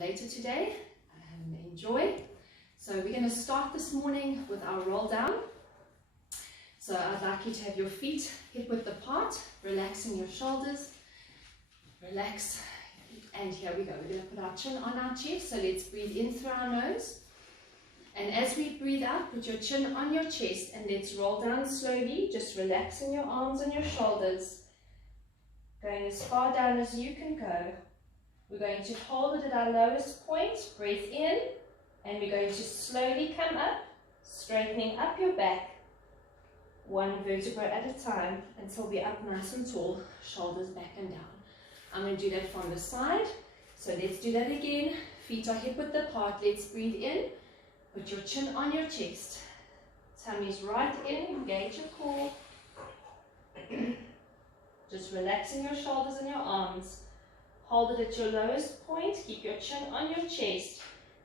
later today. Enjoy. So we're going to start this morning with our roll down. So I'd like you to have your feet hip width apart, relaxing your shoulders, relax, and here we go. We're going to put our chin on our chest, so let's breathe in through our nose. And as we breathe out, put your chin on your chest and let's roll down slowly, just relaxing your arms and your shoulders, going as far down as you can go. We're going to hold it at our lowest point, breathe in, and we're going to slowly come up, straightening up your back, one vertebra at a time until we're up nice and tall, shoulders back and down. I'm going to do that from the side, so let's do that again. Feet are hip width apart, let's breathe in, put your chin on your chest, tummy's right in, engage your core, just relaxing your shoulders and your arms. Hold it at your lowest point, keep your chin on your chest,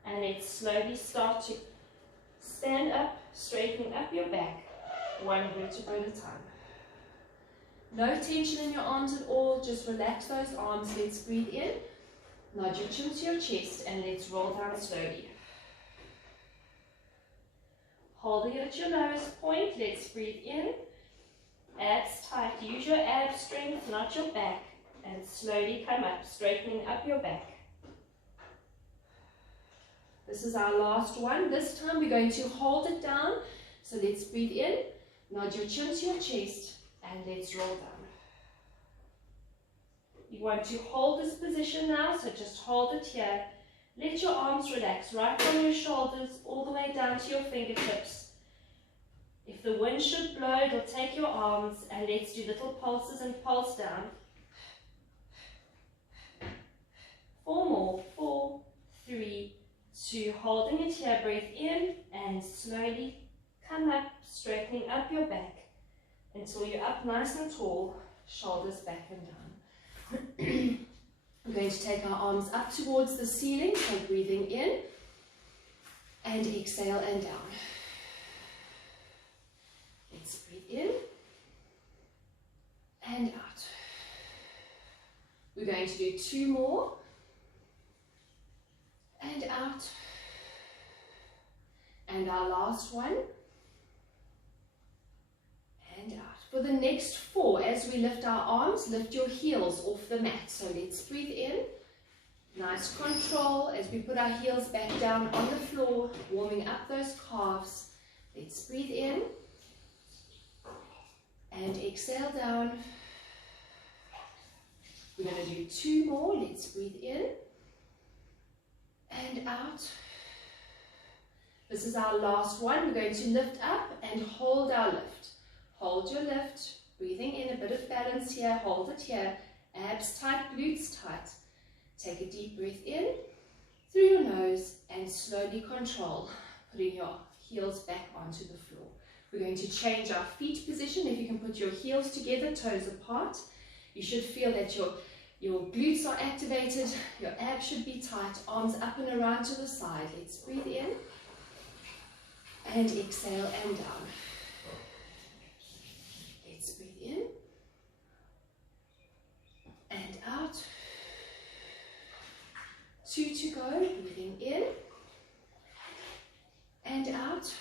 and let's slowly start to stand up, straightening up your back, one vertebra at a time. No tension in your arms at all, just relax those arms. Let's breathe in, nod your chin to your chest, and let's roll down slowly. Holding it at your lowest point, let's breathe in, abs tight, use your ab strength, not your back. And slowly come up, straightening up your back. This is our last one. This time we're going to hold it down. So let's breathe in, nod your chin to your chest, and let's roll down. You want to hold this position now, so just hold it here. Let your arms relax right from your shoulders all the way down to your fingertips. If the wind should blow, it'll take your arms, and let's do little pulses and pulse down. 4 more, 4, 3, 2, holding it here, breathe in and slowly come up, straightening up your back until you're up nice and tall, shoulders back and down. We're going to take our arms up towards the ceiling, so breathing in and exhale and down. Let's breathe in and out. We're going to do 2 more. And out, and our last one, and out. For the next 4, as we lift our arms, lift your heels off the mat. So let's breathe in, nice control as we put our heels back down on the floor, warming up those calves. Let's breathe in, and exhale down. We're going to do 2 more, let's breathe in, and out. This is our last one. We're going to lift up and hold our lift. Hold your lift, breathing in, a bit of balance here, hold it here, abs tight, glutes tight. Take a deep breath in through your nose and slowly control, putting your heels back onto the floor. We're going to change our feet position. If you can put your heels together, toes apart, you should feel that your glutes are activated, your abs should be tight, arms up and around to the side. Let's breathe in and exhale and down. Let's breathe in and out. 2 to go, breathing in and out.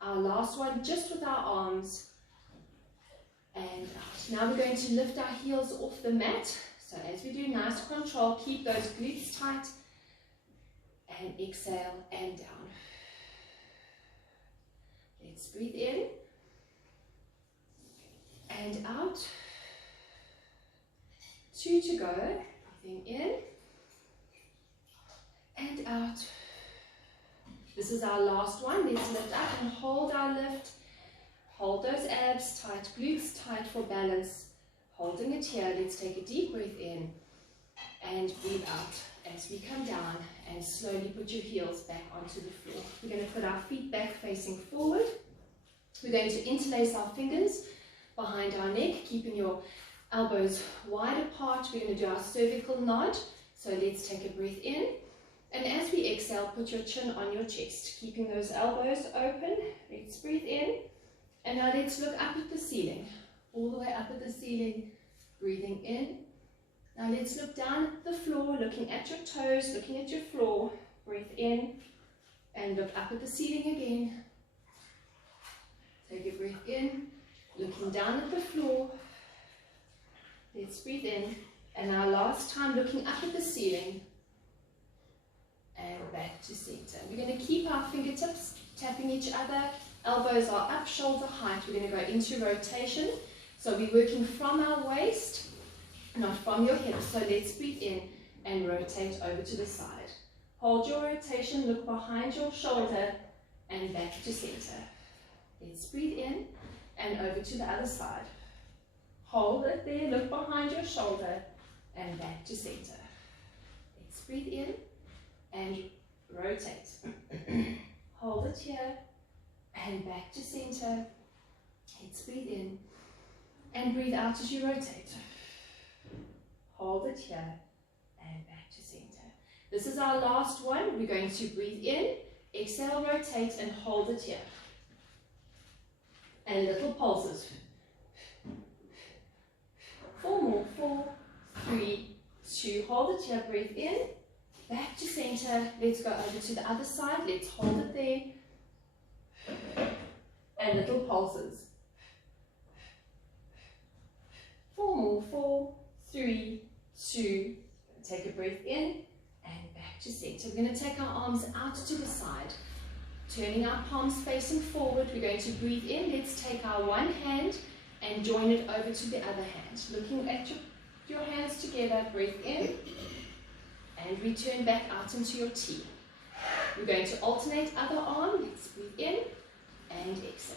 Our last one, just with our arms. And out. Now we're going to lift our heels off the mat. So as we do, nice control, keep those glutes tight and exhale and down. Let's breathe in and out. 2 to go, breathing in and out. This is our last one. Let's lift up and hold our lift. Hold those abs tight, glutes tight for balance. Holding it here, let's take a deep breath in and breathe out as we come down and slowly put your heels back onto the floor. We're going to put our feet back facing forward. We're going to interlace our fingers behind our neck, keeping your elbows wide apart. We're going to do our cervical nod. So let's take a breath in. And as we exhale, put your chin on your chest, keeping those elbows open. Let's breathe in. And now let's look up at the ceiling, all the way up at the ceiling, breathing in Now let's look down at the floor, looking at your toes, looking at your floor. Breathe in and look up at the ceiling again. Take a breath in, looking down at the floor. Let's breathe in. And now last time, looking up at the ceiling. And back to center. We're going to keep our fingertips tapping each other. Elbows are up, shoulder height. We're going to go into rotation. So we're working from our waist, not from your hips. So let's breathe in and rotate over to the side. Hold your rotation, look behind your shoulder and back to center. Let's breathe in and over to the other side. Hold it there, look behind your shoulder and back to center. Let's breathe in and rotate. Hold it here and back to center. Let's breathe in and breathe out as you rotate. Hold it here and back to center. This is our last one. We're going to breathe in, exhale, rotate and hold it here. And little pulses. 4 more, 4, 3, 2, hold it here, breathe in, back to center. Let's go over to the other side, let's hold it there. And little pulses. 4 more, 4, 3, 2, take a breath in and back to center. We're going to take our arms out to the side, turning our palms facing forward. We're going to breathe in. Let's take our one hand and join it over to the other hand. Looking at your hands together, breathe in and return back out into your T. We're going to alternate other arm. Let's breathe in and exhale.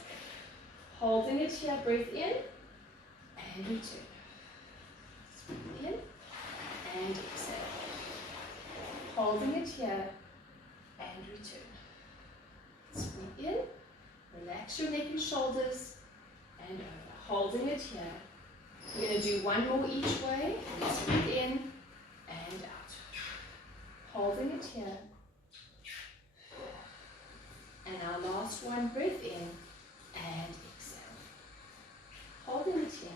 Holding it here, breathe in and return. Breathe in and exhale. Holding it here and return. Let's breathe in, relax your neck and shoulders and over. Holding it here. We're going to do one more each way. Let's breathe in and out. Holding it here. And our last one, breath in and exhale. Holding it here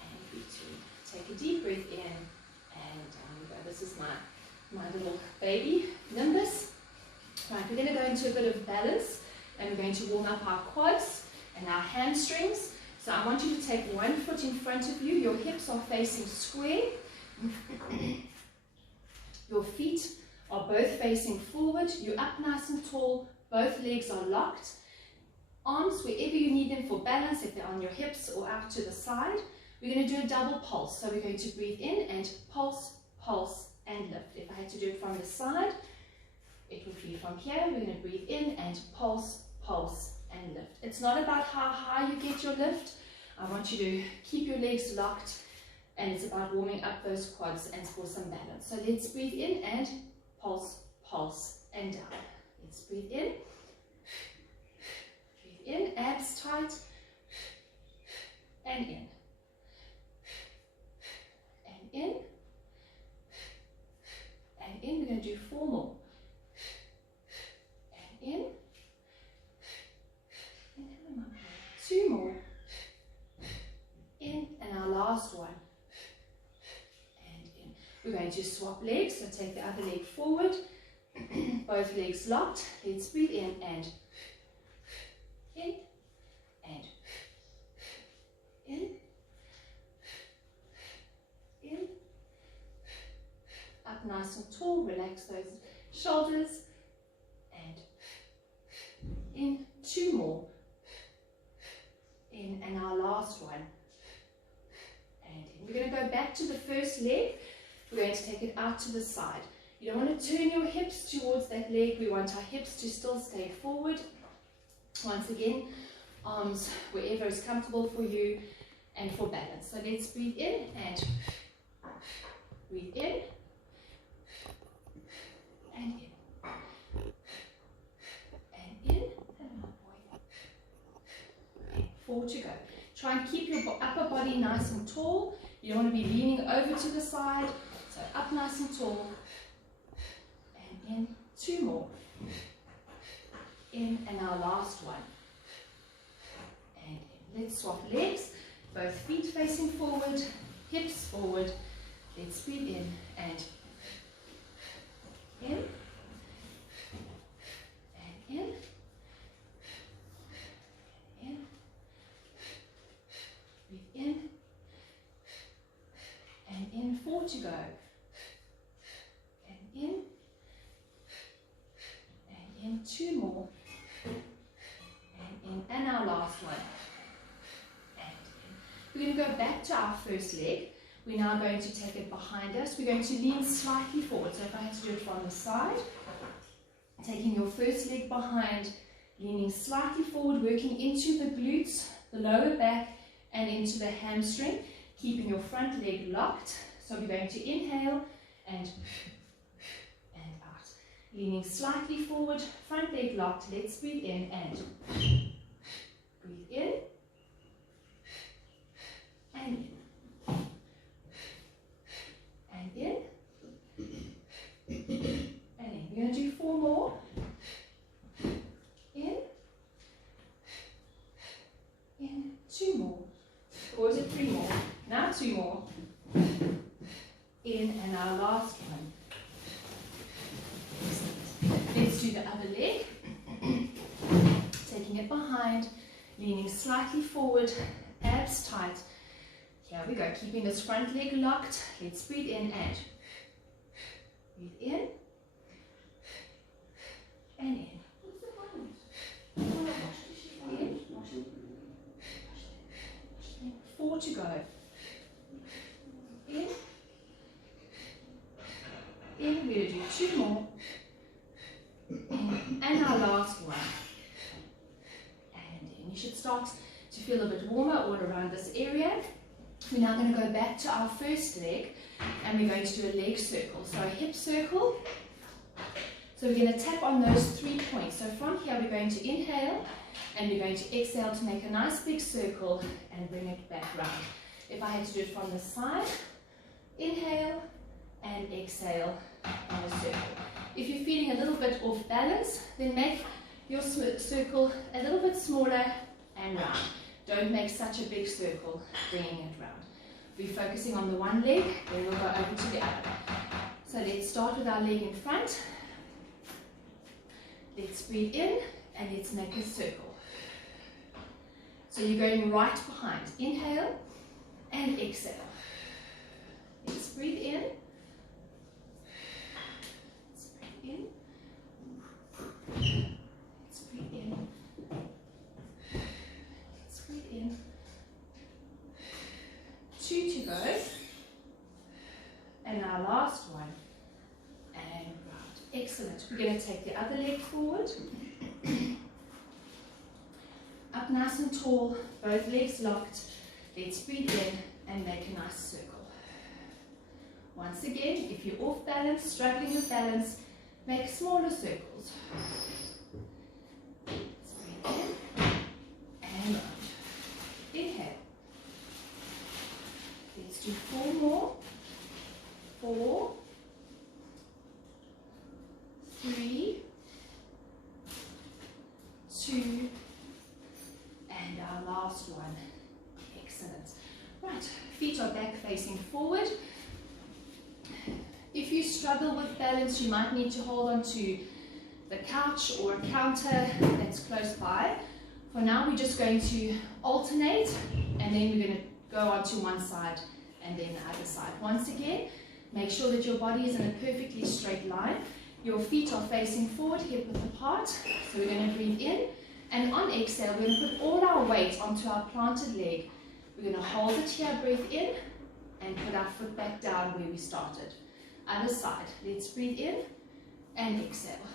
and return. Take a deep breath in and down we go. This is my little baby, Nimbus. Right, we're going to go into a bit of balance and we're going to warm up our quads and our hamstrings. So I want you to take one foot in front of you. Your hips are facing square. Your feet are both facing forward. You're up nice and tall. Both legs are locked. Arms wherever you need them for balance, if they're on your hips or out to the side. We're going to do a double pulse. So we're going to breathe in and pulse, pulse and lift. If I had to do it from the side, it would be from here. We're going to breathe in and pulse, pulse and lift. It's not about how high you get your lift. I want you to keep your legs locked and it's about warming up those quads and for some balance. So let's breathe in and pulse, pulse and down. Let's breathe in. Breathe in, abs tight and in. And in. And in. We're going to do 4 more. And in. And 2 more. In. And our last one. And in. We're going to swap legs. So take the other leg forward. Both legs locked. Let's breathe in and in. And in. In. Up nice and tall. Relax those shoulders. And in. 2 more. In. And our last one. And in. We're going to go back to the first leg. We're going to take it out to the side. You don't want to turn your hips towards that leg. We want our hips to still stay forward. Once again, arms wherever is comfortable for you and for balance. So let's breathe in and breathe in and in. And in. And boy. 4 to go. Try and keep your upper body nice and tall. You don't want to be leaning over to the side. So up nice and tall. And in. 2 more. In. And our last one. And in. Let's swap legs. Both feet facing forward. Hips forward. Let's breathe in and in. And in. In. Breathe in. And in. 4 to go. And in. And in. 2 more. And in. And our last one. And in. We're going to go back to our first leg. We're now going to take it behind us. We're going to lean slightly forward. So if I had to do it from the side, taking your first leg behind, leaning slightly forward, working into the glutes, the lower back, and into the hamstring, keeping your front leg locked. So we're going to inhale and out. Leaning slightly forward, front leg locked. Let's breathe in and breathe in and in. And in. And in. We're going to do 4 more. In. In. 2 more. Or is it 3 more? Now 2 more. In. And our last one. Let's do the other leg. Taking it behind. Leaning slightly forward. Abs tight. Here we go, keeping this front leg locked. Let's breathe in and breathe in and in. In. 4 to go. In. In. We're going to do 2 more. In. And our last one. And in. You should start to feel a bit warmer all around this area. We're now going to go back to our first leg and we're going to do a leg circle. So a hip circle. So we're going to tap on those 3 points. So from here we're going to inhale and we're going to exhale to make a nice big circle and bring it back round. If I had to do it from the side, inhale and exhale on a circle. If you're feeling a little bit off balance, then make your circle a little bit smaller and round. Don't make such a big circle, bringing it round. We're focusing on the one leg, then we'll go over to the other. So let's start with our leg in front. Let's breathe in and let's make a circle. So you're going right behind. Inhale and exhale. Let's breathe in. Let's breathe in. Let's breathe in. In. 2 to go, and our last one, and round. Excellent. We're going to take the other leg forward, up nice and tall, both legs locked. Let's breathe in and make a nice circle. Once again, if you're off balance, struggling with balance, make smaller circles. Let's breathe in and round. Inhale. Let's do 4 more. 4, 3, 2, and our last one. Excellent. Right, feet are back facing forward. If you struggle with balance, you might need to hold on to the couch or a counter that's close by. For now, we're just going to alternate and then we're going to go on to one side and then the other side. Once again, make sure that your body is in a perfectly straight line. Your feet are facing forward, hip width apart. So we're going to breathe in and on exhale, we're going to put all our weight onto our planted leg. We're going to hold it here, breathe in and put our foot back down where we started. Other side, let's breathe in and exhale.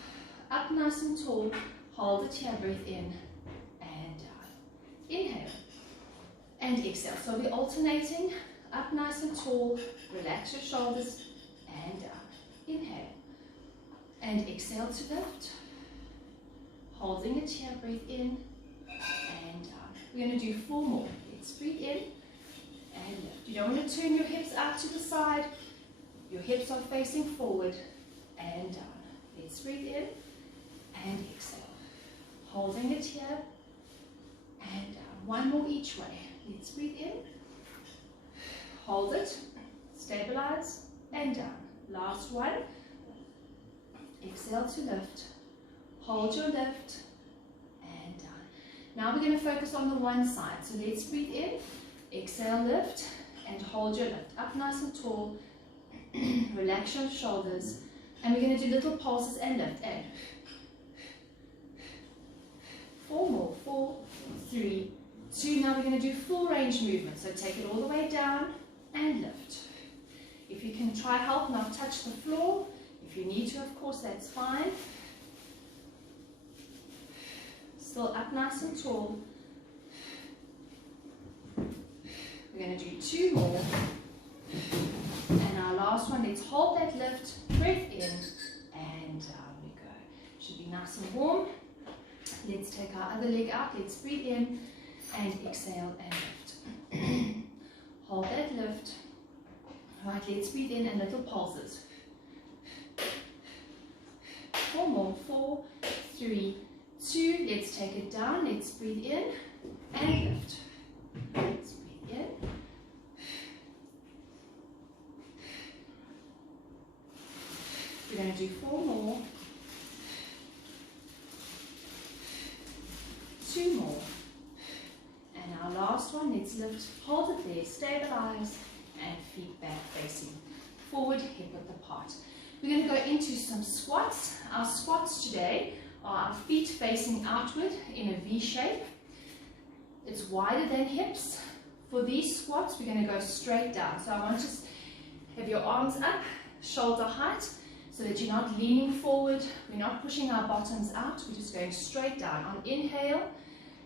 Up nice and tall, hold it here, breathe in. Inhale and exhale. So we're alternating up nice and tall, relax your shoulders and down. Inhale and exhale to lift. Holding it here, breathe in and down. We're going to do 4 more. Let's breathe in and lift. You don't want to turn your hips out to the side. Your hips are facing forward and down. Let's breathe in and exhale. Holding it here and down. 1 more each way. Let's breathe in. Hold it. stabilize, and down. Last one. Exhale to lift. Hold your lift, and down. Now we're going to focus on the one side. So let's breathe in, exhale, lift, and hold your lift. Up nice and tall. Relax your shoulders. And we're going to do little pulses and lift. And 4 more. 4, 3, 2. Now we're going to do full range movement. So take it all the way down and lift. If you can try help not touch the floor. If you need to, of course, that's fine. Still up nice and tall. We're going to do 2 more. And our last one, let's hold that lift, breath in, and down we go. Should be nice and warm. Let's take our other leg out. Let's breathe in and exhale and lift. Hold that lift. Right, let's breathe in and little pulses. 4 more. 4, 3, 2. Let's take it down. Let's breathe in and lift. Let's breathe in. We're going to do 4 more. 2 more. And our last one, let's lift, hold it there, stabilize, and feet back facing forward, hip width apart. We're going to go into some squats. Our squats today are our feet facing outward in a V shape. It's wider than hips. For these squats, we're going to go straight down. So I want you to have your arms up, shoulder height, so that you're not leaning forward. We're not pushing our bottoms out. We're just going straight down. On inhale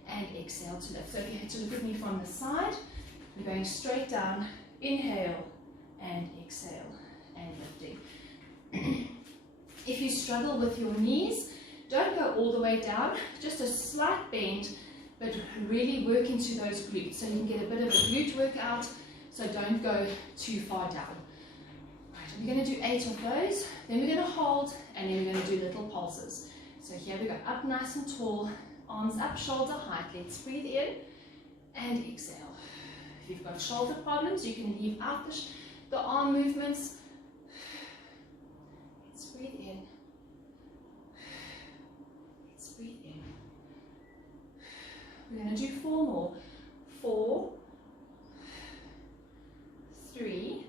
and exhale to lift. So if you had to look at me from the side, we're going straight down, inhale and exhale and lifting. If you struggle with your knees, don't go all the way down, just a slight bend, but really work into those glutes. So you can get a bit of a glute workout, so don't go too far down. Right, we're going to do 8 of those, then we're going to hold, and then we're going to do little pulses. So here we go, up nice and tall, arms up, shoulder height. Let's breathe in and exhale. If you've got shoulder problems, you can leave out the arm movements. Let's breathe in. Let's breathe in. We're going to do 4 more. 4, 3,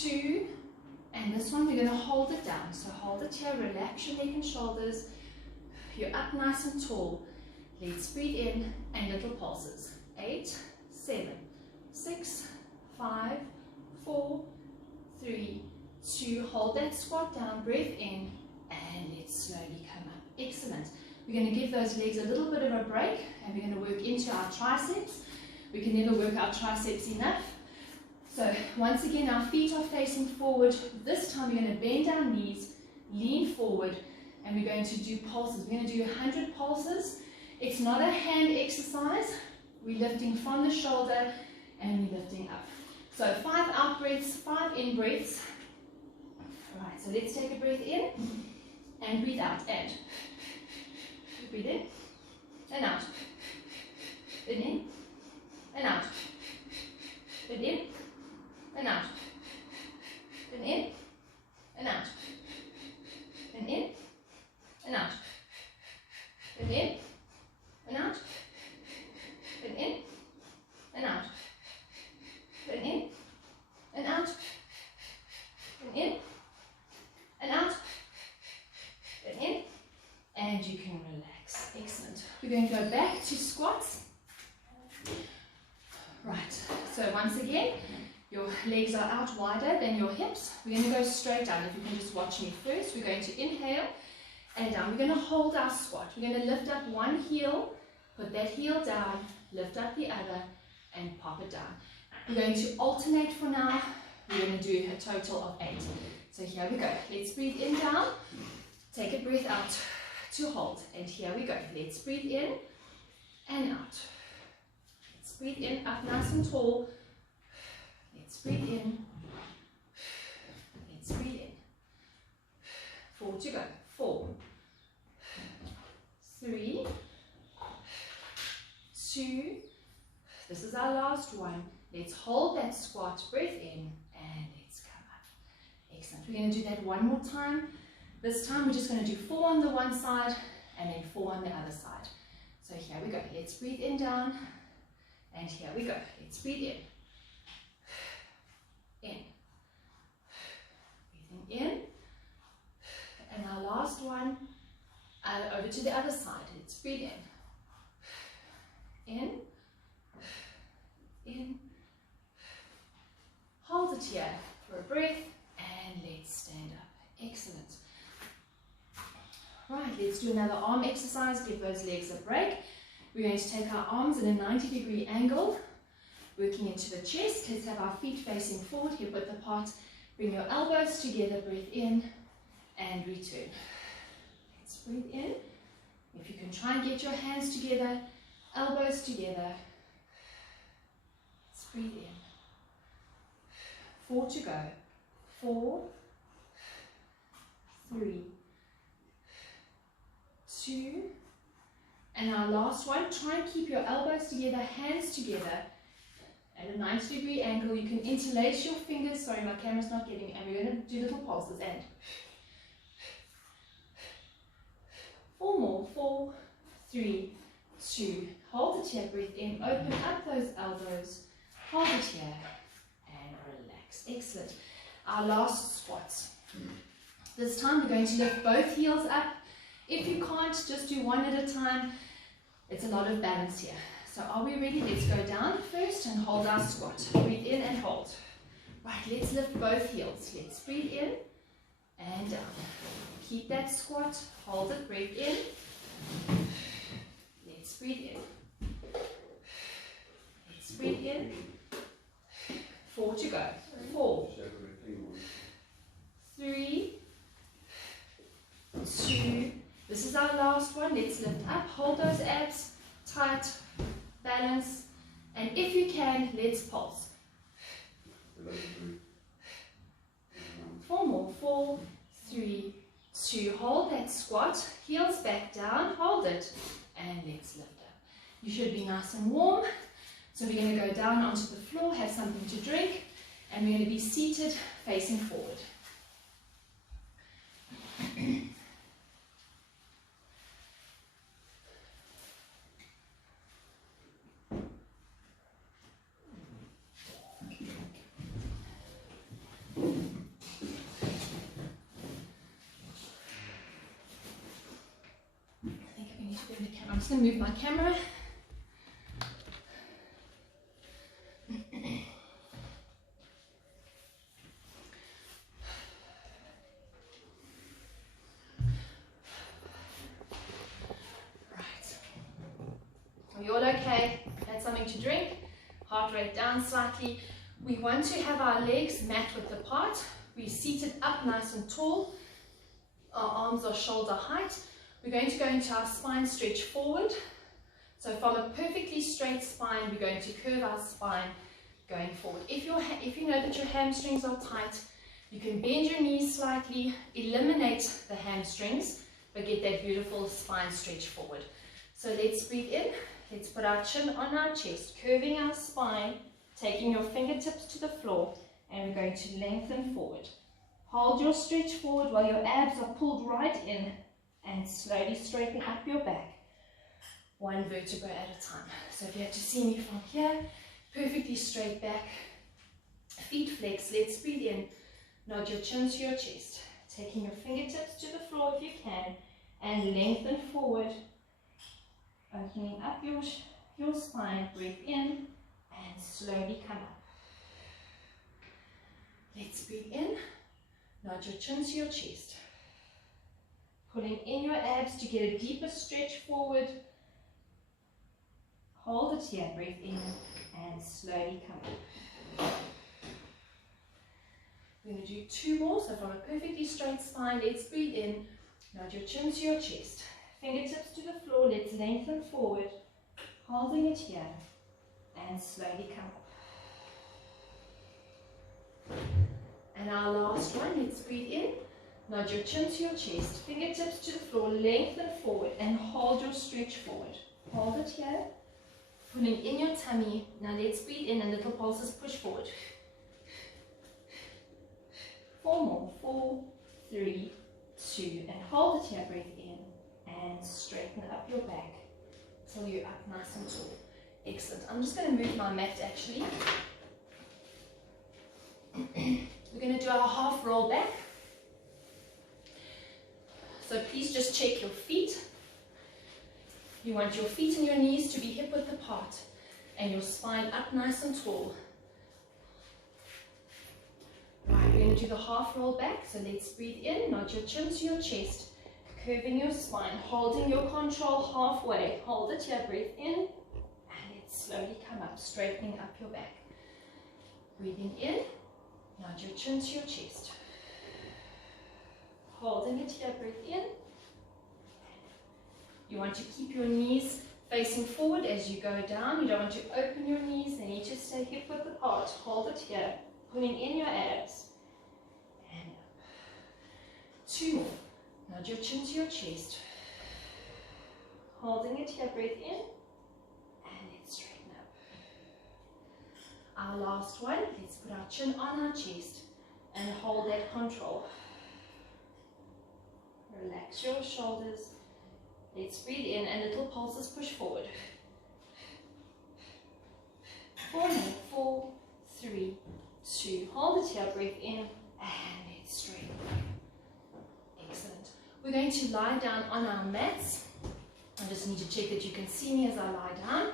2, and this one we're going to hold it down. So hold it here, relax your neck and shoulders. You're up nice and tall. Let's breathe in and little pulses. 8, 7, 6, 5, 4, 3, 2. Hold that squat down, breath in, and let's slowly come up. Excellent. We're going to give those legs a little bit of a break, and we're going to work into our triceps. We can never work our triceps enough. So once again, our feet are facing forward. This time we're going to bend our knees, lean forward, and we're going to do pulses. We're going to do 100 pulses. It's not a hand exercise. We're lifting from the shoulder and we're lifting up. So 5 out breaths, 5 in breaths. All right, so let's take a breath in and breathe out. And breathe in and out. In and out. In and out. In and out. In and out. In and out. In and out. In and out. In and out. In, and you can relax. Excellent. We're going to go back to squats. Right, so once again, your legs are out wider than your hips. We're going to go straight down. If you can just watch me first, we're going to inhale and down. We're going to hold our squat. We're going to lift up one heel, put that heel down, lift up the other, and pop it down. We're going to alternate for now. We're going to do a total of 8. So here we go. Let's breathe in, down. Take a breath out to hold. And here we go. Let's breathe in and out. Let's breathe in, up nice and tall. Let's breathe in. Let's breathe in. 4 to go. 4, 3, 2. This is our last one. Let's hold that squat, breath in, and let's come up. Excellent. We're going to do that one more time. This time we're just going to do 4 on the one side and then 4 on the other side. So here we go. Let's breathe in, down, and here we go. Let's breathe in. In. Breathing in. And our last one, over to the other side. Let's breathe in. In. In. Hold it here for a breath, and let's stand up. Excellent. Right, let's do another arm exercise. Give those legs a break. We're going to take our arms in a 90-degree angle, working into the chest. Let's have our feet facing forward, hip width apart. Bring your elbows together, breathe in, and return. Let's breathe in. If you can try and get your hands together, elbows together. Let's breathe in. 4 to go. 4, 3, 2, and our last one. Try and keep your elbows together, hands together at a 90-degree angle. You can interlace your fingers. Sorry, my camera's not getting me. And we're going to do little pulses. And 4 more. 4, 3, 2. Hold it here. Breathe in. Open up those elbows. Hold it here. And relax. Excellent. Our last squats. This time we're going to lift both heels up. If you can't, just do one at a time. It's a lot of balance here. So are we ready? Let's go down first and hold our squat. Breathe in and hold. Right, let's lift both heels. Let's breathe in and down. Keep that squat. Hold it. Breathe in. Let's breathe in. Let's breathe in. 4 to go. 4, 3, 2. This is our last one. Let's lift up. Hold those abs tight. Balance. And if you can, let's pulse. 4 more. 4, 3, 2. Hold that squat. Heels back down. Hold it. And let's lift up. You should be nice and warm. So we're going to go down onto the floor, have something to drink, and we're going to be seated facing forward. I'm just going to move my camera. Are you all okay? Had something to drink? Heart rate down slightly. We want to have our legs mat width apart. We're seated up nice and tall. Our arms are shoulder height. We're going to go into our spine stretch forward. So from a perfectly straight spine, we're going to curve our spine going forward. If you know that your hamstrings are tight, you can bend your knees slightly, eliminate the hamstrings, but get that beautiful spine stretch forward. So let's breathe in. Let's put our chin on our chest, curving our spine, taking your fingertips to the floor, and we're going to lengthen forward. Hold your stretch forward while your abs are pulled right in, and slowly straighten up your back, one vertebra at a time. So if you have to see me from here, perfectly straight back, feet flex. Let's breathe in, nod your chin to your chest, taking your fingertips to the floor if you can, and lengthen forward, opening up your spine. Breathe in and slowly come up. Let's breathe in, nod your chin to your chest, pulling in your abs to get a deeper stretch forward. Hold it here, breathe in and slowly come up. We're going to do 2 more. So from a perfectly straight spine, let's breathe in, nod your chin to your chest, fingertips to the floor, let's lengthen forward, holding it here and slowly come up. And our last one, let's breathe in, nod your chin to your chest, fingertips to the floor, lengthen forward and hold your stretch forward. Hold it here, Pulling in your tummy. Now let's breathe in and little pulses push forward. 4 more. 4, 3, 2. And hold it here. Breathe in. And straighten up your back till you're up nice and tall. Excellent. I'm just going to move my mat actually. We're going to do our half roll back. So please just check your feet. You want your feet and your knees to be hip width apart and your spine up nice and tall. Right, we're going to do the half roll back. So let's breathe in, nod your chin to your chest, curving your spine, holding your control halfway. Hold it here, breathe in, and let's slowly come up, straightening up your back. Breathing in, nod your chin to your chest. Holding it here, breathe in. You want to keep your knees facing forward as you go down. You don't want to open your knees. They need to stay hip width apart. Hold it here, pulling in your abs. And up. 2 more. Nod your chin to your chest. Holding it here, breathe in. And let's straighten up. Our last one. Let's put our chin on our chest and hold that control. Relax your shoulders. Let's breathe in and little pulses push forward. 4 more. 4, 3, 2. Hold it here, breathe in, and let's straighten. Excellent. We're going to lie down on our mats. I just need to check that you can see me as I lie down.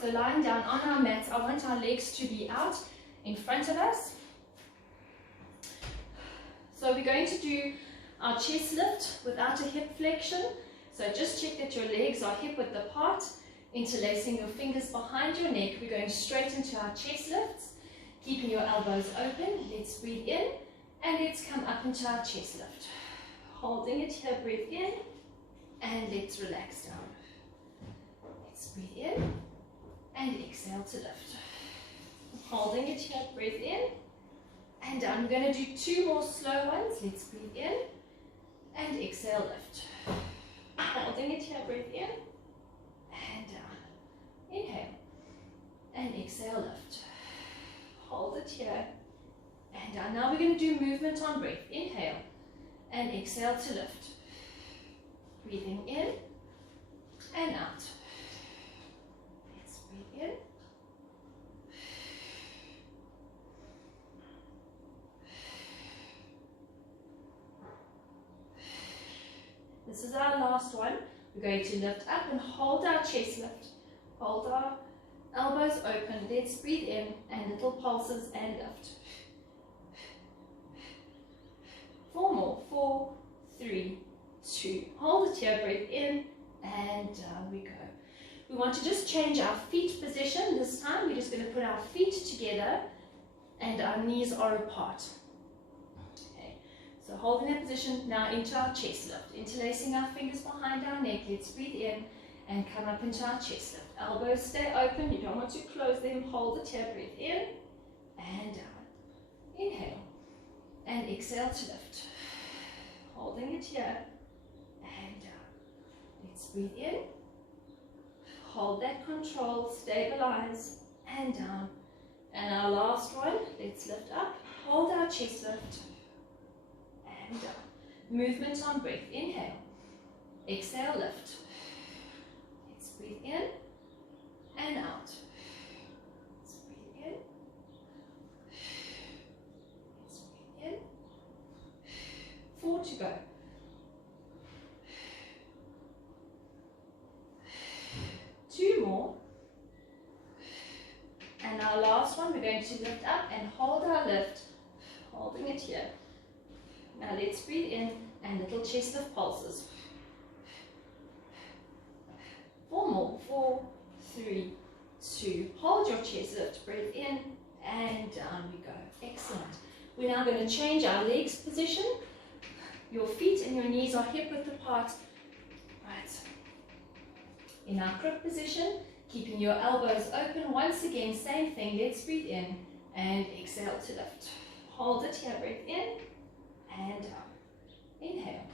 So lying down on our mats, I want our legs to be out in front of us. So we're going to do our chest lift without a hip flexion. So just check that your legs are hip width apart, interlacing your fingers behind your neck. We're going straight into our chest lifts, keeping your elbows open. Let's breathe in and let's come up into our chest lift. Holding it here, breathe in and let's relax down. Let's breathe in. And exhale to lift. Holding it here, breathe in and down. We're going to do 2 more slow ones. Let's breathe in and exhale, lift. Holding it here, breathe in and down. Inhale and exhale, lift. Hold it here and down. Now we're going to do movement on breath. Inhale and exhale to lift. Breathing in and out. Breathe in. This is our last one. We're going to lift up and hold our chest lift. Hold our elbows open. Let's breathe in and little pulses and lift. 4 more. 4, 3, 2. Hold it here. Breathe in and down we go. We want to just change our feet position. This time we're just going to put our feet together and our knees are apart. Okay, so holding that position now into our chest lift. Interlacing our fingers behind our neck. Let's breathe in and come up into our chest lift. Elbows stay open. You don't want to close them. Hold it here. Breathe in and down. Inhale and exhale to lift. Holding it here and down. Let's breathe in. Hold that control, stabilize, and down. And our last one, let's lift up, hold our chest lift, and down. Movement on breath, inhale, exhale, lift. Let's breathe in, and out. Let's breathe in. Let's breathe in. 4 to go. 2 more. And our last one, we're going to lift up and hold our lift, holding it here. Now let's breathe in and little chest lift pulses. 4 more. 4, 3, 2. Hold your chest lift, breathe in and down we go. Excellent. We're now going to change our legs position. Your feet and your knees are hip width apart. Right. In our crook position, keeping your elbows open. Once again, same thing. Let's breathe in and exhale to lift. Hold it here, breathe in and up. Inhale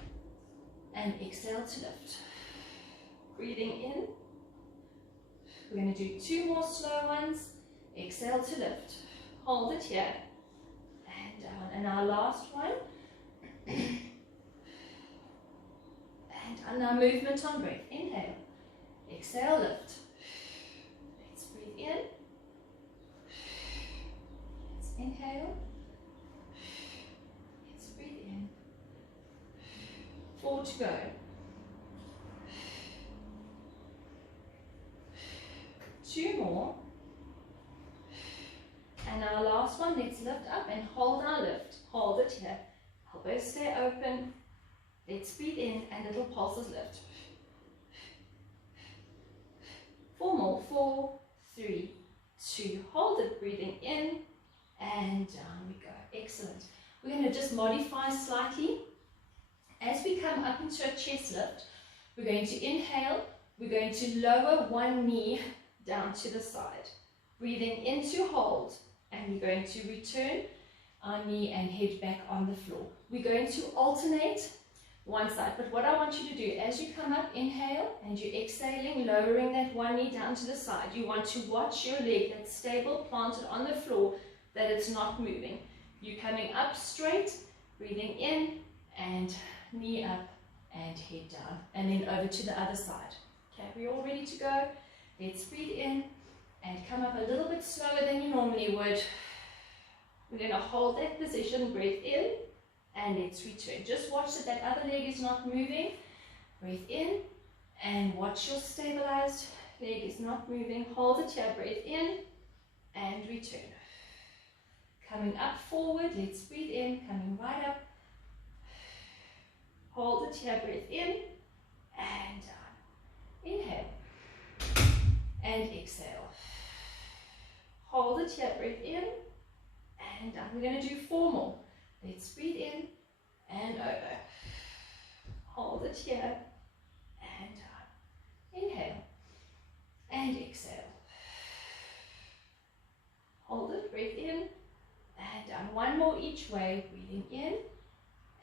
and exhale to lift. Breathing in. We're going to do 2 more slow ones. Exhale to lift. Hold it here and down. And our last one. And now movement on breath. Inhale. Exhale, lift. Let's breathe in. Let's inhale. Let's breathe in. 4 to go. 2 more. And our last one, let's lift up and hold our lift. Hold it here. Elbows stay open. Let's breathe in and little pulses lift. 4 more. 4, 3, 2. Hold it, breathing in and down we go. Excellent. We're going to just modify slightly. As we come up into a chest lift, we're going to inhale. We're going to lower one knee down to the side. Breathing in to hold. And we're going to return our knee and head back on the floor. We're going to alternate one side, but what I want you to do as you come up, inhale, and you're exhaling, lowering that one knee down to the side. You want to watch your leg that's stable, planted on the floor, that it's not moving. You're coming up straight, breathing in, and knee up, and head down, and then over to the other side. Okay, we're all ready to go. Let's breathe in, and come up a little bit slower than you normally would. We're going to hold that position, breathe in, and let's return. Just watch that that other leg is not moving. Breathe in, and watch your stabilized leg is not moving. Hold it here, breathe in, and return. Coming up forward, let's breathe in, coming right up. Hold it here, breathe in, and down. Inhale, and exhale. Hold it here, breathe in, and down. We're going to do 4 more. Let's breathe in, and over. Hold it here, and down. Inhale, and exhale. Hold it, breathe in, and down. 1 more each way, breathing in,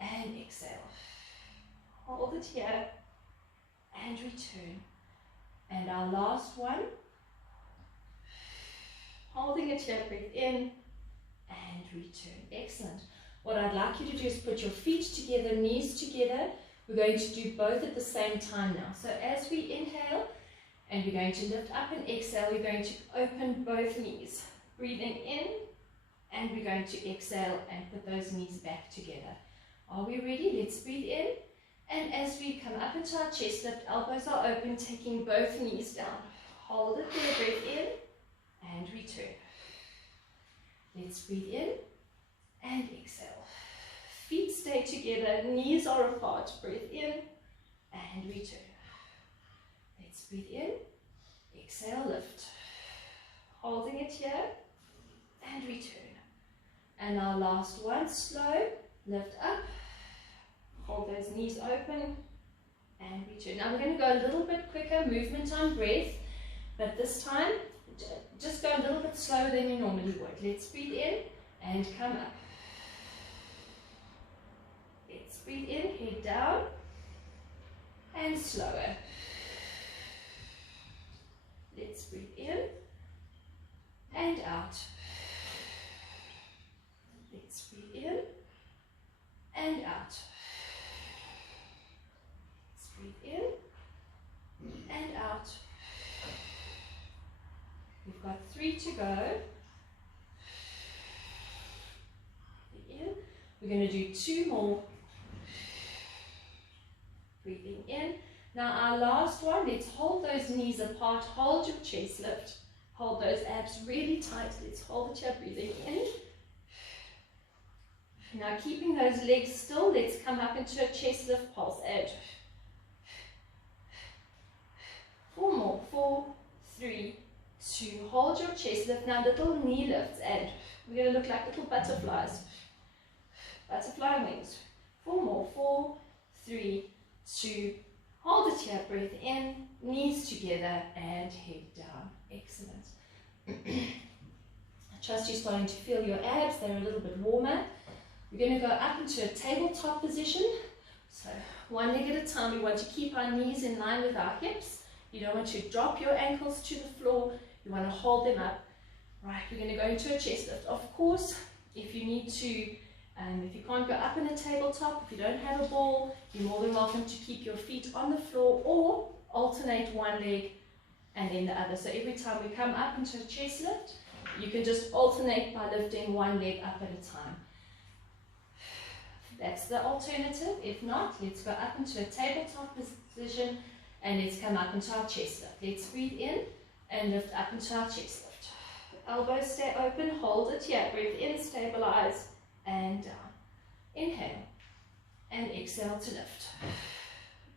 and exhale. Hold it here, and return. And our last one. Holding it here, breathe in, and return. Excellent. What I'd like you to do is put your feet together, knees together. We're going to do both at the same time now. So as we inhale, and we're going to lift up and exhale, we're going to open both knees. Breathing in, and we're going to exhale and put those knees back together. Are we ready? Let's breathe in. And as we come up into our chest lift, elbows are open, taking both knees down. Hold it there, breathe in, and return. Let's breathe in and exhale. Feet stay together, knees are apart. Breathe in and return. Let's breathe in, exhale, lift. Holding it here and return. And our last one, slow, lift up. Hold those knees open and return. Now we're going to go a little bit quicker, movement on breath, but this time just go a little bit slower than you normally would. Let's breathe in and come up. Let's breathe in, head down, and slower. Let's breathe in and out. Let's breathe in and out. Breathe in and out. We've got 3 to go. Breathe in. We're going to do 2 more. Breathing in. Now our last one, let's hold those knees apart. Hold your chest lift. Hold those abs really tight. Let's hold it here, breathing in. Now keeping those legs still, let's come up into a chest lift pulse. Add 4 more. 4, 3, 2. Hold your chest lift. Now little knee lifts, and we're going to look like little butterflies. Butterfly wings. 4 more. 4, 3, 2. Hold it here. Breathe in. Knees together and head down. Excellent. I trust you're starting to feel your abs. They're a little bit warmer. We're going to go up into a tabletop position. So one leg at a time. We want to keep our knees in line with our hips. You don't want to drop your ankles to the floor. You want to hold them up. Right, we're going to go into a chest lift. Of course, if you need to, if you can't go up in a tabletop, if you don't have a ball, you're more than welcome to keep your feet on the floor or alternate one leg and then the other. So every time we come up into a chest lift, you can just alternate by lifting one leg up at a time. That's the alternative. If not, let's go up into a tabletop position and let's come up into our chest lift. Let's breathe in and lift up into our chest lift. Elbows stay open, hold it here. Breathe in, stabilize, and down. Inhale and exhale to lift.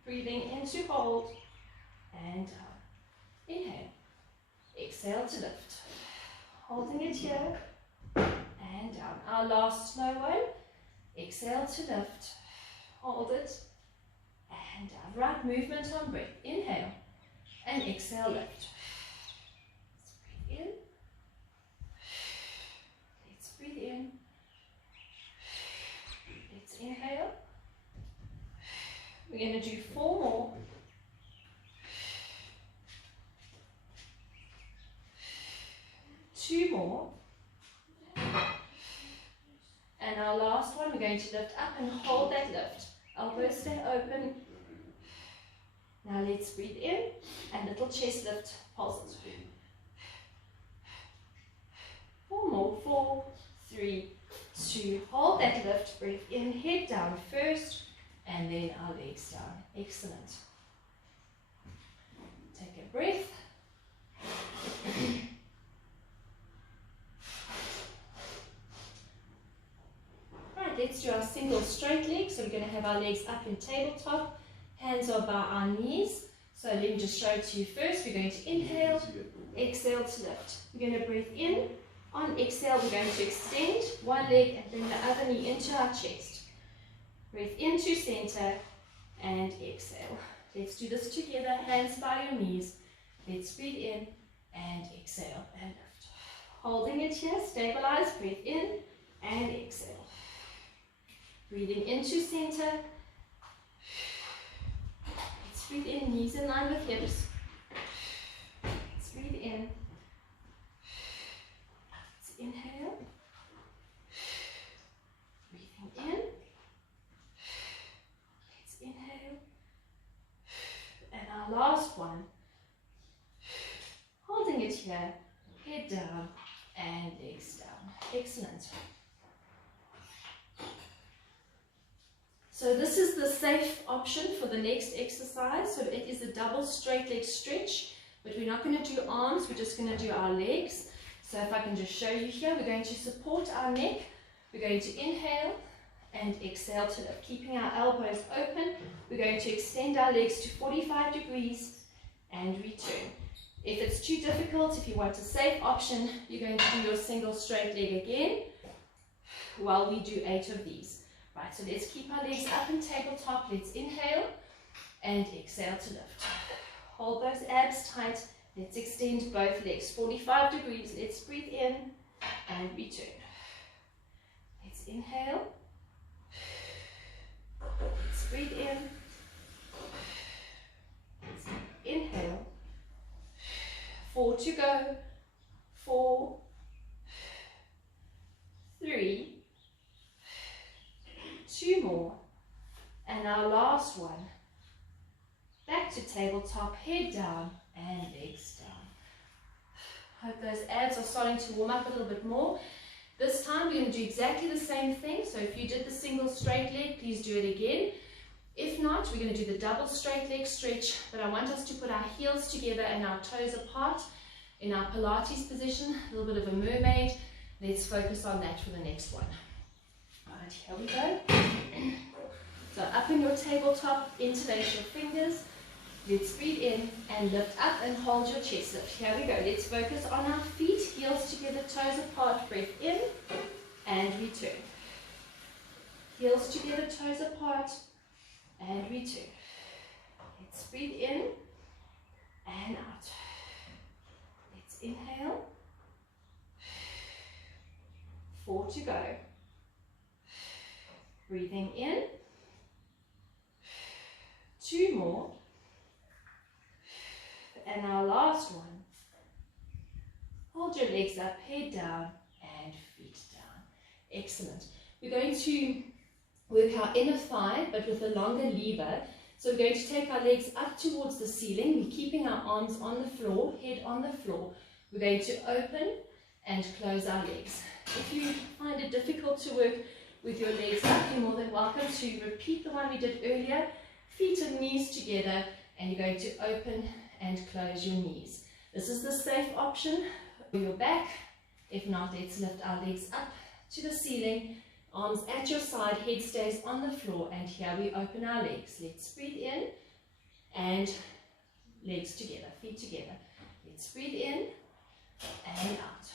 Breathing in to hold and down. Inhale, exhale to lift. Holding it here and down. Our last slow one. Exhale to lift. Hold it and down. Right movement on breath. Inhale and exhale, lift. Let's breathe in. Let's breathe in. Let's inhale. We're going to do 4 more. Two more. And our last one, we're going to lift up and hold that lift. Elbows stay open. Now let's breathe in and little chest lift, pulse it. 4 more, 4, 3, 2, hold that lift, breathe in, head down first, and then our legs down. Excellent. Take a breath. Let's do our single straight leg. So we're going to have our legs up in tabletop. Hands are by our knees. So let me just show it to you first. We're going to inhale, exhale to lift. We're going to breathe in. On exhale, we're going to extend one leg and then the other knee into our chest. Breathe into center and exhale. Let's do this together. Hands by your knees. Let's breathe in and exhale and lift. Holding it here. Stabilize. Breathe in and exhale. Breathing into center. Let's breathe in, knees in line with hips. Let's breathe in. Let's inhale. Breathing in. Let's inhale. And our last one. Holding it here, head down and legs down. Excellent. So this is the safe option for the next exercise. So it is a double straight leg stretch, but we're not going to do arms, we're just going to do our legs. So if I can just show you here, we're going to support our neck. We're going to inhale and exhale to lift, keeping our elbows open. We're going to extend our legs to 45 degrees and return. If it's too difficult, if you want a safe option, you're going to do your single straight leg again while we do 8 of these. Right, so let's keep our legs up in tabletop. Let's inhale and exhale to lift. Hold those abs tight. Let's extend both legs 45 degrees. Let's breathe in and return. Let's inhale. Let's breathe in. Let's inhale. 4 to go. 4, 3, 2 more, and our last one. Back to tabletop, head down and legs down. Hope those abs are starting to warm up a little bit more. This time we're going to do exactly the same thing. So if you did the single straight leg, please do it again. If not, we're going to do the double straight leg stretch, but I want us to put our heels together and our toes apart in our Pilates position, a little bit of a mermaid. Let's focus on that for the next one. Alright, here we go. So up in your tabletop, interlace your fingers. Let's breathe in and lift up and hold your chest lift. Here we go. Let's focus on our feet, heels together, toes apart. Breathe in and return. Heels together, toes apart and return. Let's breathe in and out. Let's inhale. 4 to go. Breathing in. 2 more. And our last one. Hold your legs up, head down, and feet down. Excellent. We're going to work our inner thigh, but with a longer lever. So we're going to take our legs up towards the ceiling. We're keeping our arms on the floor, head on the floor. We're going to open and close our legs. If you find it difficult to work with your legs up, you're more than welcome to repeat the one we did earlier. Feet and knees together, and you're going to open and close your knees. This is the safe option for your back. If not, let's lift our legs up to the ceiling. Arms at your side, head stays on the floor, and here we open our legs. Let's breathe in and legs together, feet together. Let's breathe in and out.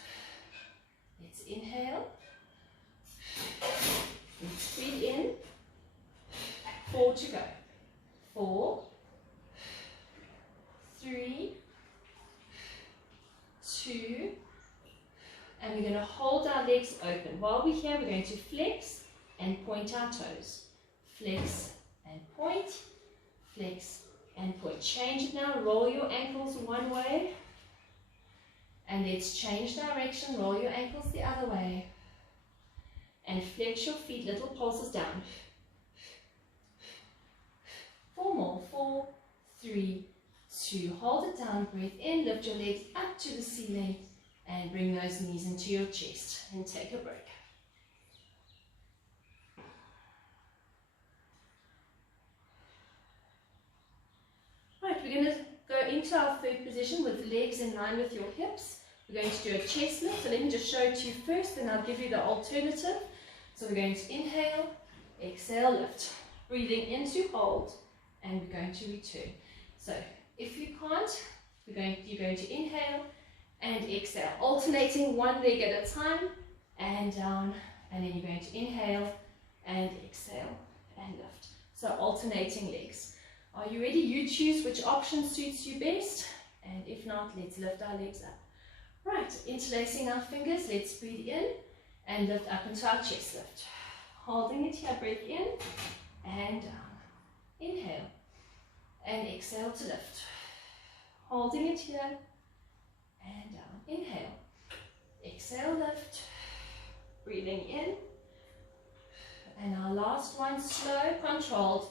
Let's inhale. Let's breathe in. 4 to go. 4, 3, 2, and we're going to hold our legs open. While we're here, we're going to flex and point our toes. Flex and point, flex and point. Change it now. Roll your ankles one way. And let's change direction. Roll your ankles the other way. And flex your feet, little pulses down. 4 more. 4, 3, 2. Hold it down. Breathe in. Lift your legs up to the ceiling. And bring those knees into your chest. And take a break. Right, we're going to go into our third position with legs in line with your hips. We're going to do a chest lift. So let me just show it to you first, then I'll give you the alternative. So we're going to inhale, exhale, lift. Breathing in to hold, and we're going to return. So if you can't, you're going to inhale and exhale, alternating one leg at a time, and down, and then you're going to inhale and exhale and lift. So alternating legs. Are you ready? You choose which option suits you best, and if not, let's lift our legs up. Right, interlacing our fingers, let's breathe in and lift up into our chest lift. Holding it here, breathe in and down. Inhale and exhale to lift. Holding it here and down. Inhale, exhale, lift. Breathing in. And our last one, slow, controlled.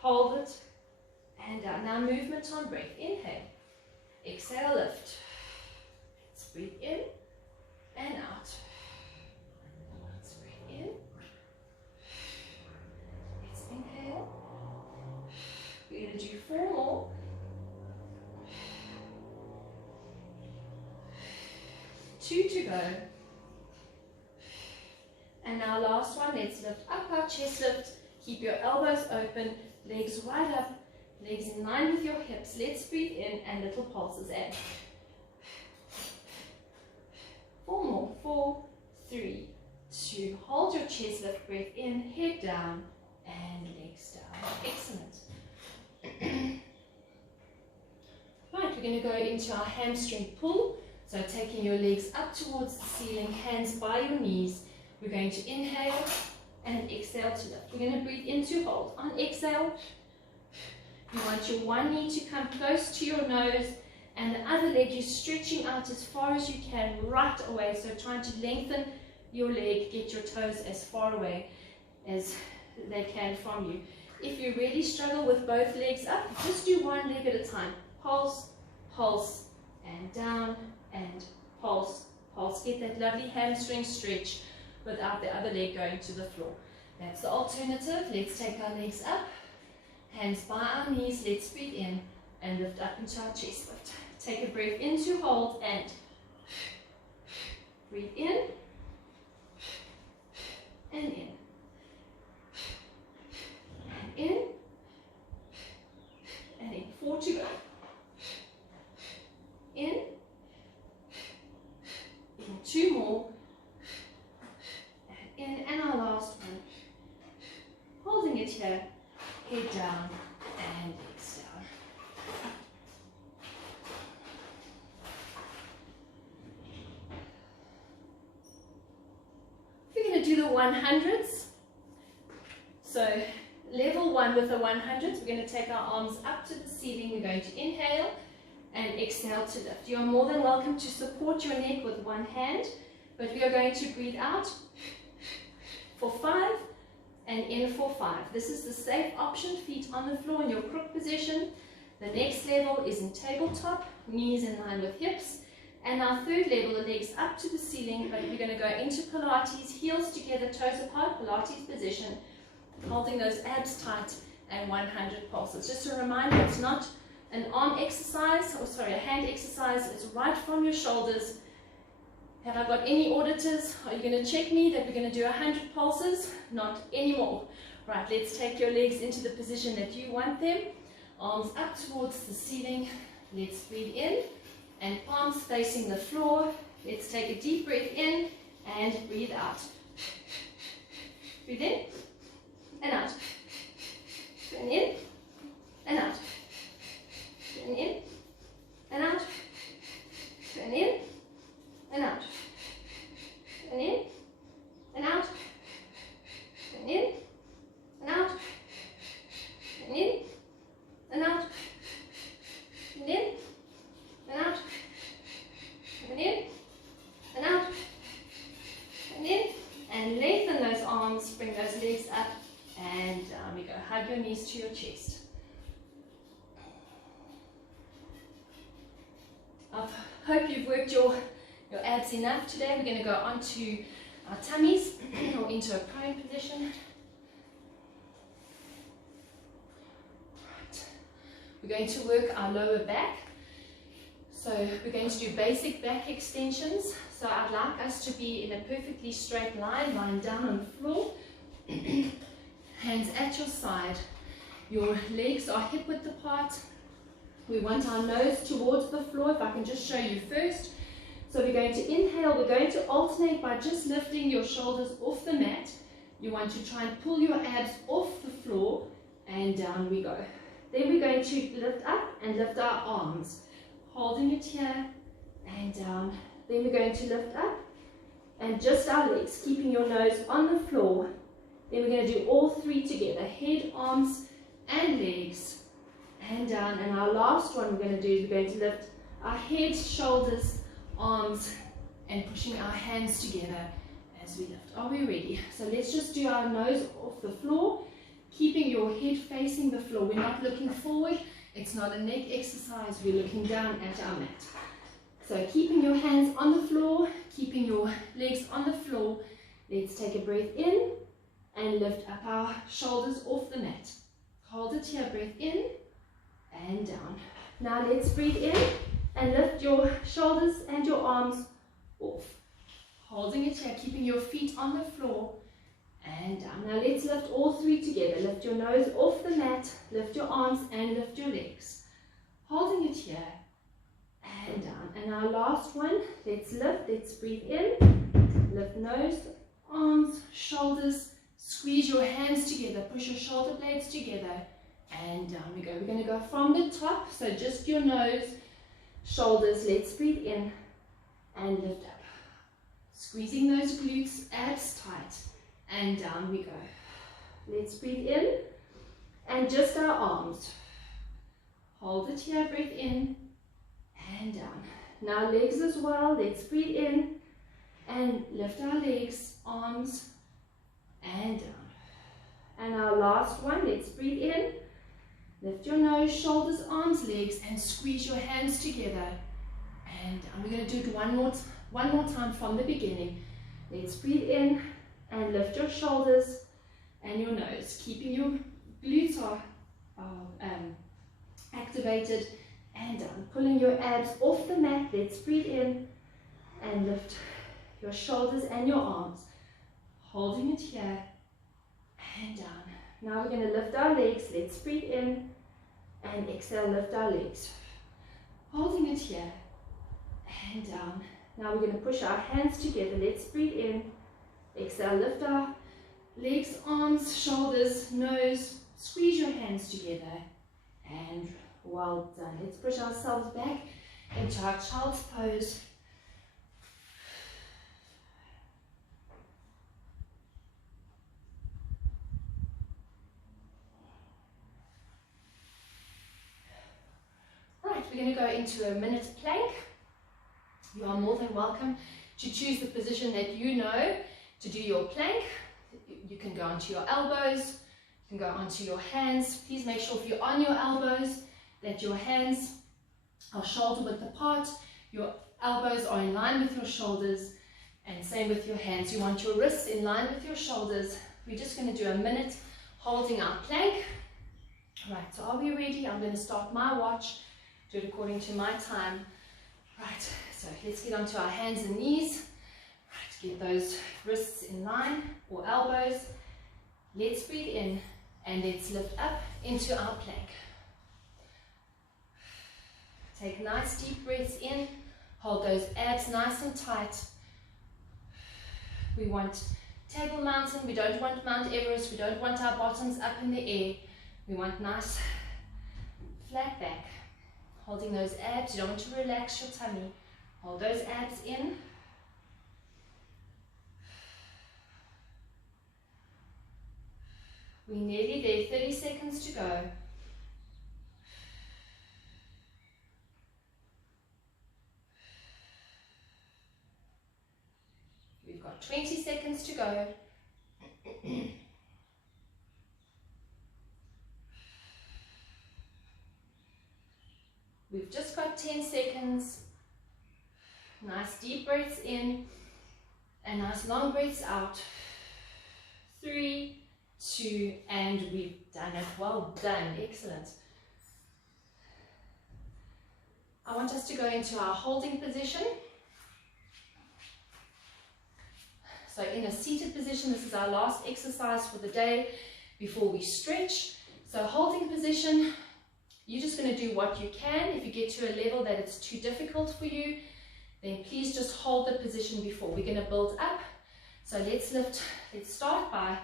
Hold it and down. Now movement on breath. Inhale, exhale, lift. Let's breathe in and out. Let's breathe in. Let's inhale. We're going to do 4 more. 2 to go. And our last one, let's lift up our chest lift. Keep your elbows open, legs wide up, legs in line with your hips. Let's breathe in and little pulses in. 4 more. 4, 3, 2. Hold your chest lift, breath in, head down, and legs down. Excellent. Right, we're going to go into our hamstring pull. So taking your legs up towards the ceiling, hands by your knees. We're going to inhale and exhale to lift. We're going to breathe in to hold. On exhale, you want your one knee to come close to your nose, and the other leg you're stretching out as far as you can right away. So trying to lengthen your leg, get your toes as far away as they can from you. If you really struggle with both legs up, just do one leg at a time. Pulse, pulse, and down, and pulse, pulse. Get that lovely hamstring stretch without the other leg going to the floor. That's the alternative. Let's take our legs up, hands by our knees. Let's breathe in and lift up into our chest lift. Take a breath in to hold and breathe in and in. And in and in. 4 to go. In. 2 more. And in. And our last one. Holding it here. Head down and legs down. We're going to do the 100s. with the 100s. We're going to take our arms up to the ceiling. We're going to inhale and exhale to lift. You are more than welcome to support your neck with one hand, but we are going to breathe out for 5 and in for 5. This is the safe option, feet on the floor in your crook position. The next level is in tabletop, knees in line with hips. And our third level, the legs up to the ceiling, but we're going to go into Pilates, heels together, toes apart, Pilates position, holding those abs tight and 100 pulses. Just a reminder, it's not an arm exercise, or sorry, a hand exercise. It's right from your shoulders. Have I got any auditors? Are you going to check me that we're going to do 100 pulses? Not anymore. Right, let's take your legs into the position that you want them. Arms up towards the ceiling. Let's breathe in. And palms facing the floor. Let's take a deep breath in and breathe out. Breathe in and out. And in and out. And in and out. And in and out. And in and out. And in and out. And in and out. And in and out, and in, and out, and in, and lengthen those arms, bring those legs up, and down we go. Hug your knees to your chest. I hope you've worked your abs enough today. We're going to go onto our tummies, or into a prone position. Right. We're going to work our lower back. So we're going to do basic back extensions. So I'd like us to be in a perfectly straight line, lying down on the floor. Hands at your side. Your legs are hip width apart. We want our nose towards the floor. If I can just show you first. So we're going to inhale. We're going to alternate by just lifting your shoulders off the mat. You want to try and pull your abs off the floor, and down we go. Then we're going to lift up and lift our arms. Holding it here and down. Then we're going to lift up and just our legs, keeping your nose on the floor. Then we're going to do all three together, head, arms and legs, and down. And our last one we're going to do is we're going to lift our head, shoulders, arms, and pushing our hands together as we lift. Are we ready? So let's just do our nose off the floor, keeping your head facing the floor. We're not looking forward. It's not a neck exercise, we're looking down at our mat. So keeping your hands on the floor, keeping your legs on the floor. Let's take a breath in and lift up our shoulders off the mat. Hold it here, breath in and down. Now let's breathe in and lift your shoulders and your arms off. Holding it here, keeping your feet on the floor. And down. Now let's lift all three together. Lift your nose off the mat, lift your arms and lift your legs. Holding it here and down. And our last one, let's lift, let's breathe in. Lift nose, arms, shoulders, squeeze your hands together, push your shoulder blades together and down we go. We're going to go from the top, so just your nose, shoulders, let's breathe in and lift up. Squeezing those glutes, abs tight. And down we go. Let's breathe in and just our arms. Hold it here, breathe in and down. Now legs as well. Let's breathe in and lift our legs, arms and down. And our last one, let's breathe in. Lift your nose, shoulders, arms, legs and squeeze your hands together. And down. We're going to do it one more time from the beginning. Let's breathe in. And lift your shoulders and your nose, keeping your glutes are activated and down. Pulling your abs off the mat. Let's breathe in and lift your shoulders and your arms. Holding it here and down. Now we're going to lift our legs. Let's breathe in and exhale, lift our legs. Holding it here and down. Now we're going to push our hands together. Let's breathe in. Exhale, lift our legs, arms, shoulders, nose, squeeze your hands together and well done. Let's push ourselves back into our child's pose. we're going to go into a minute plank. You are more than welcome to choose the position that you know to do your plank. You can go onto your elbows, you can go onto your hands. Please make sure if you're on your elbows that your hands are shoulder width apart, your elbows are in line with your shoulders, and same with your hands. You want your wrists in line with your shoulders. We're just going to do a minute holding our plank. Right, so are we ready? I'm going to start my watch, do it according to my time. Right, so let's get onto our hands and knees. Right, get those wrists in line or elbows. Let's breathe in and let's lift up into our plank. Take nice deep breaths in. Hold those abs nice and tight. We want Table Mountain. We don't want Mount Everest. We don't want our bottoms up in the air. We want nice flat back. Holding those abs. You don't want to relax your tummy. Hold those abs in. We're nearly there. 30 seconds to go. We've got 20 seconds to go. We've just got 10 seconds. Nice deep breaths in and nice long breaths out. 3, 2, and we've done it. Well done. Excellent. I want us to go into our holding position. So in a seated position, this is our last exercise for the day before we stretch. So holding position, you're just going to do what you can. If you get to a level that it's too difficult for you, then please just hold the position before. We're going to build up. So let's start by,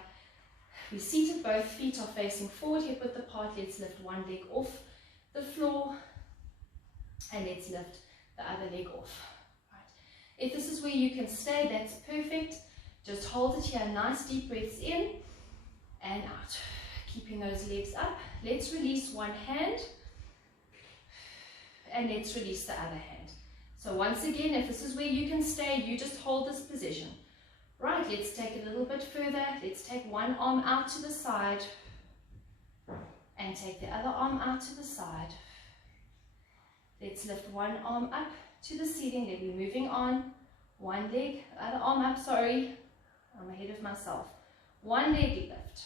we're seated, both feet are facing forward, hip width apart. Let's lift one leg off the floor and let's lift the other leg off. Right. If this is where you can stay, that's perfect. Just hold it here, nice deep breaths in and out. Keeping those legs up. Let's release one hand and let's release the other hand. So once again, if this is where you can stay, you just hold this position. Right, let's take it a little bit further. Let's take one arm out to the side and take the other arm out to the side. Let's lift one arm up to the ceiling. Then we're moving on. One leg, other arm up, sorry. I'm ahead of myself. One leg lift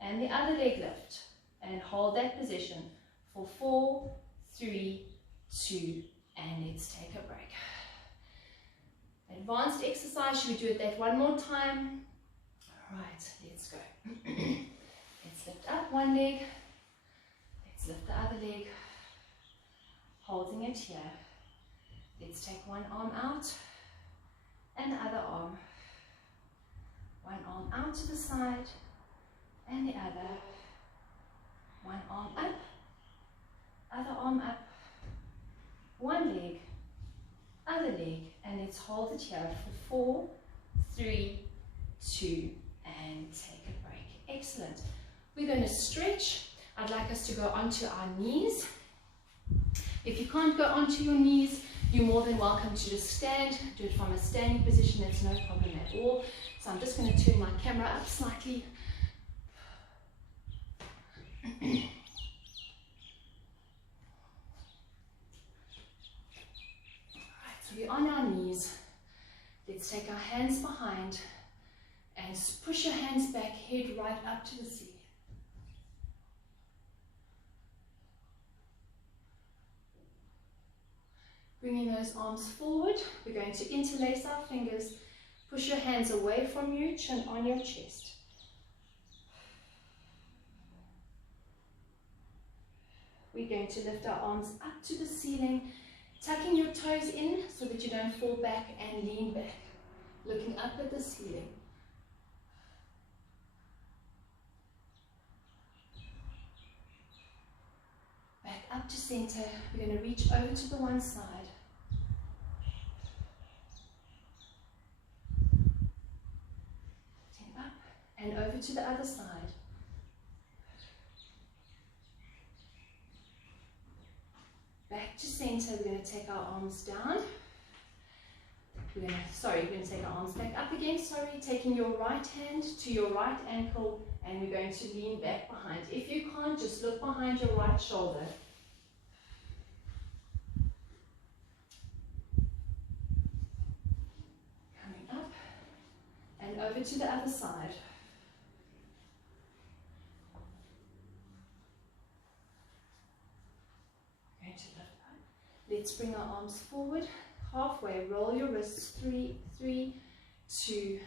and the other leg lift and hold that position for 4, 3, 2, and let's take a break. Advanced exercise, should we do it that one more time? Right, let's go. Let's lift up one leg, let's lift the other leg, holding it here. Let's take one arm out and the other arm. One arm out to the side and the other. One arm up, other arm up, one leg, other leg, and let's hold it here for 4, 3, 2, and take a break. Excellent. We're going to stretch. I'd like us to go onto our knees. If you can't go onto your knees, you're more than welcome to just stand. Do it from a standing position, that's no problem at all. So I'm just going to turn my camera up slightly. So we're on our knees. Let's take our hands behind and push your hands back, head right up to the ceiling. Bringing those arms forward, we're going to interlace our fingers. Push your hands away from you, chin on your chest. We're going to lift our arms up to the ceiling, tucking your toes in so that you don't fall back and lean back, looking up at the ceiling. Back up to center. We're going to reach over to the one side. Turn up and over to the other side. Back to center. We're going to take our arms down. We're going to take our arms back up again. Taking your right hand to your right ankle, and we're going to lean back behind. If you can't, just look behind your right shoulder. Coming up and over to the other side. Going to lift up. Let's bring our arms forward. Halfway, roll your wrists, 3, 2,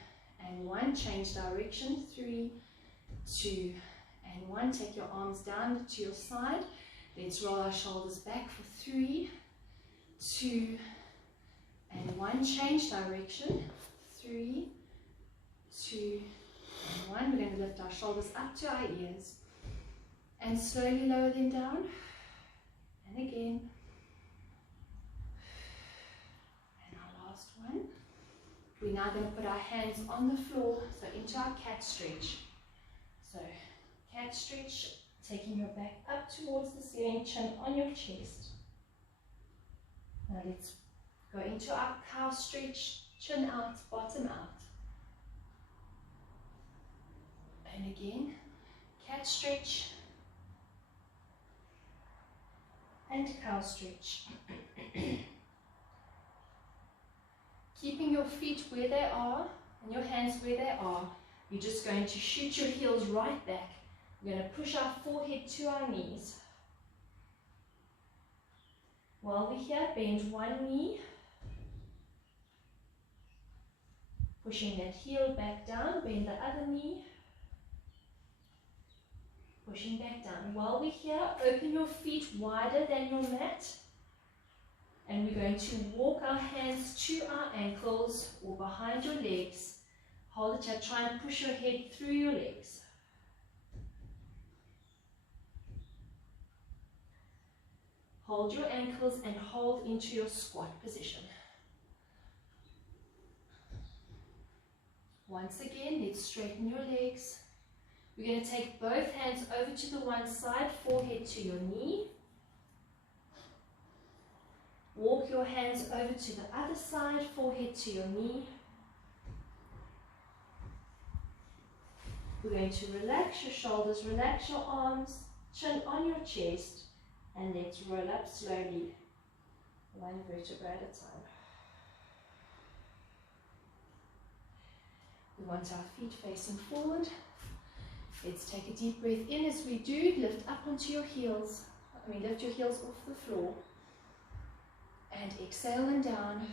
and 1. Change direction, 3, 2, and 1. Take your arms down to your side. Let's roll our shoulders back for 3, 2, and 1. Change direction, 3, 2, and 1. We're going to lift our shoulders up to our ears and slowly lower them down. And again. One. We're now going to put our hands on the floor, so into our cat stretch. So cat stretch, taking your back up towards the ceiling, chin on your chest. Now let's go into our cow stretch, chin out, bottom out. And again, cat stretch and cow stretch. Keeping your feet where they are and your hands where they are, you're just going to shoot your heels right back. We're going to push our forehead to our knees. While we're here, bend one knee, pushing that heel back down, bend the other knee, pushing back down. While we're here, open your feet wider than your mat. And we're going to walk our hands to our ankles or behind your legs. Hold it here, try and push your head through your legs. Hold your ankles and hold into your squat position. Once again, let's straighten your legs. We're going to take both hands over to the one side, forehead to your knee. Walk your hands over to the other side, forehead to your knee. We're going to relax your shoulders, relax your arms, chin on your chest, and let's roll up slowly, one vertebra at a time. We want our feet facing forward. Let's take a deep breath in. As we do, lift up onto your heels. Lift your heels off the floor. And exhale and down.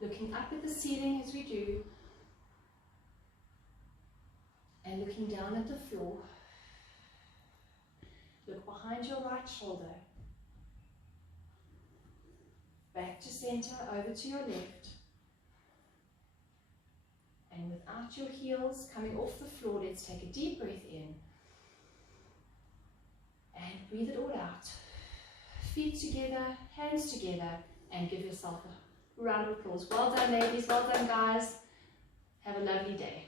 Looking up at the ceiling as we do. And looking down at the floor. Look behind your right shoulder. Back to center, over to your left. And without your heels coming off the floor, let's take a deep breath in. And breathe it all out. Feet together, hands together, and give yourself a round of applause. Well done, ladies. Well done, guys. Have a lovely day.